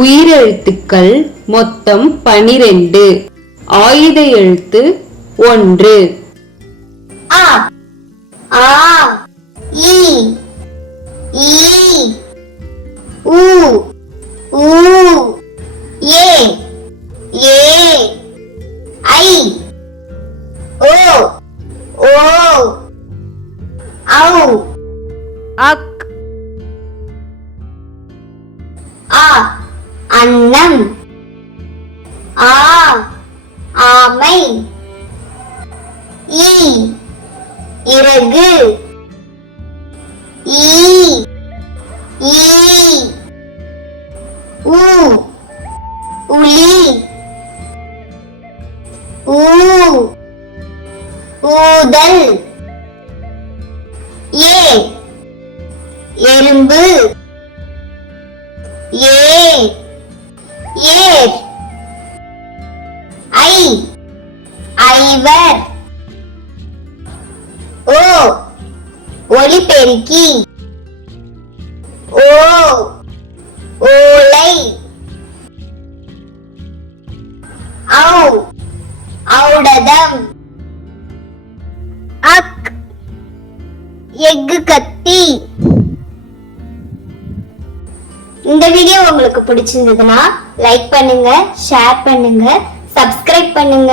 உயிரெழுத்துக்கள் மொத்தம் 12. ஆயுத எழுத்து 1. அ ஆ இ ஈ உ ஊ ஏ ஏ ஐ ஓ ஓ ஔ அக் ஆ அன்னம் ஆ ஆமை ஈ இறகு ஈ ஈ உ உளி ஊ ஊதல் ஏ எறும்பு ஏ ஏர் ஐ ஐவர் ஓ ஒலிபெருக்கி ஓ ஓலை ஔ ஔடதம் அக் எஃகு கத்தி. இந்த வீடியோ உங்களுக்கு பிடிச்சிருந்ததுன்னா லைக் பண்ணுங்க, ஷேர் பண்ணுங்க, சப்ஸ்கிரைப் பண்ணுங்க.